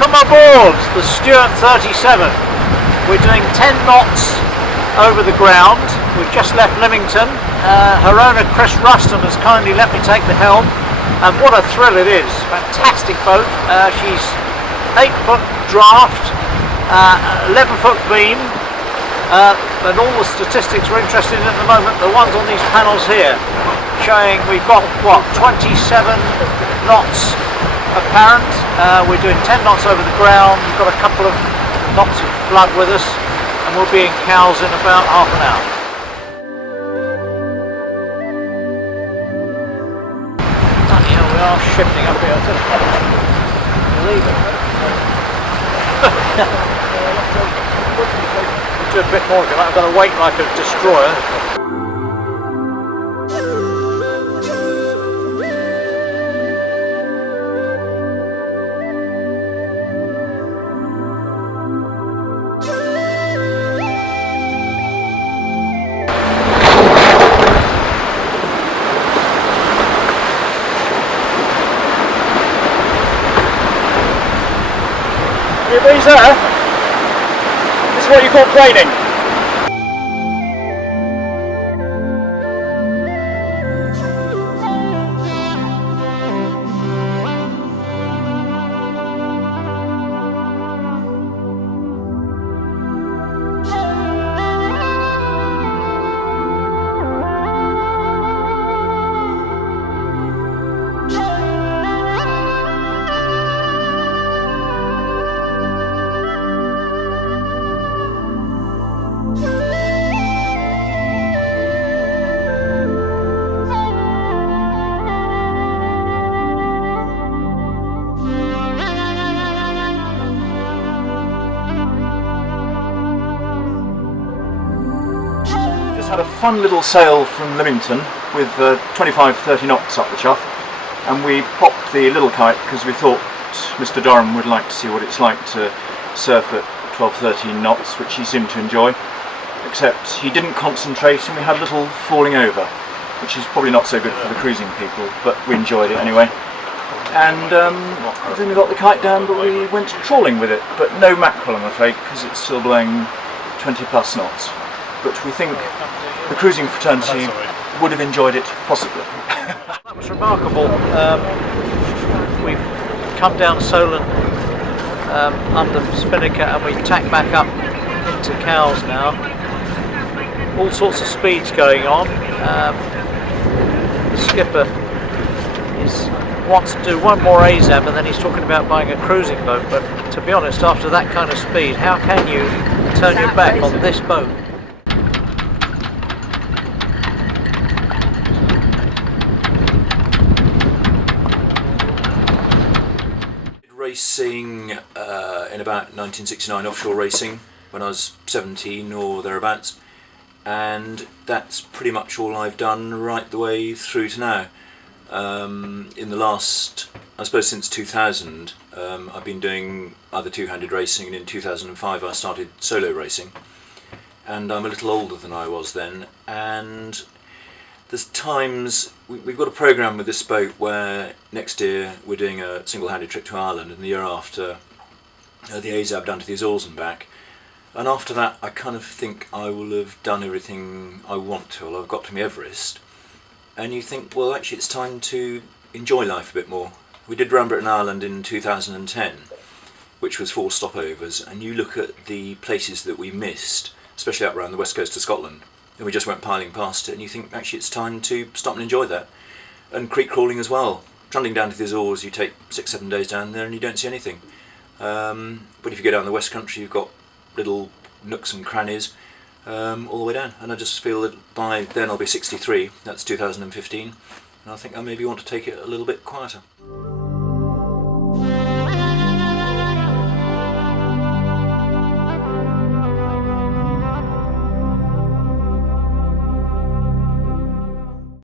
Welcome aboard the Stewart 37. We're doing 10 knots over the ground. We've just left Lymington. Her owner Chris Ruston has kindly let me take the helm, and what a thrill it is. Fantastic boat. She's 8-foot draft, 11-foot beam, and all the statistics we're interested in at the moment, the ones on these panels here, showing we've got what, 27 knots apparent. We're doing 10 knots over the ground. We've got a couple of knots of flood with us, and we'll be in Cowes in about half an hour. Bloody hell, we are shifting up here. Believe it. We'll do a bit more if you like. I'm going to wait like a destroyer. Breeze there. This is what you call training. Had a fun little sail from Lymington with 25-30 knots up the chuff, and we popped the little kite because we thought Mr. Durham would like to see what it's like to surf at 12-13 knots, which he seemed to enjoy, except he didn't concentrate and we had a little falling over, which is probably not so good for the cruising people, but we enjoyed it anyway. And then we got the kite down, but we went trawling with it, but no mackerel I'm afraid, because it's still blowing 20+ knots. But we think the cruising fraternity would have enjoyed it, possibly. That was remarkable. We've come down Solent under Spinnaker, and we tack back up into Cowes now. All sorts of speeds going on. The skipper wants to do one more ASAB, and then he's talking about buying a cruising boat. But to be honest, after that kind of speed, how can you turn your back on this boat? Racing in about 1969, offshore racing, when I was 17 or thereabouts, and that's pretty much all I've done right the way through to now. In the last, I suppose since 2000, I've been doing either two-handed racing, and in 2005 I started solo racing, and I'm a little older than I was then, and there's times, we've got a programme with this boat where next year we're doing a single-handed trip to Ireland, and the year after the ASAB down to the Azores and back. And after that I kind of think I will have done everything I want to, I've got to my Everest. And you think, well actually it's time to enjoy life a bit more. We did Round Britain Ireland in 2010, which was 4 stopovers, and you look at the places that we missed, especially up around the west coast of Scotland, and we just went piling past it, and you think actually it's time to stop and enjoy that. And creek crawling as well. Trundling down to the Azores, you take 6-7 days down there and you don't see anything. But if you go down the West Country, you've got little nooks and crannies all the way down. And I just feel that by then I'll be 63, that's 2015, and I think I maybe want to take it a little bit quieter.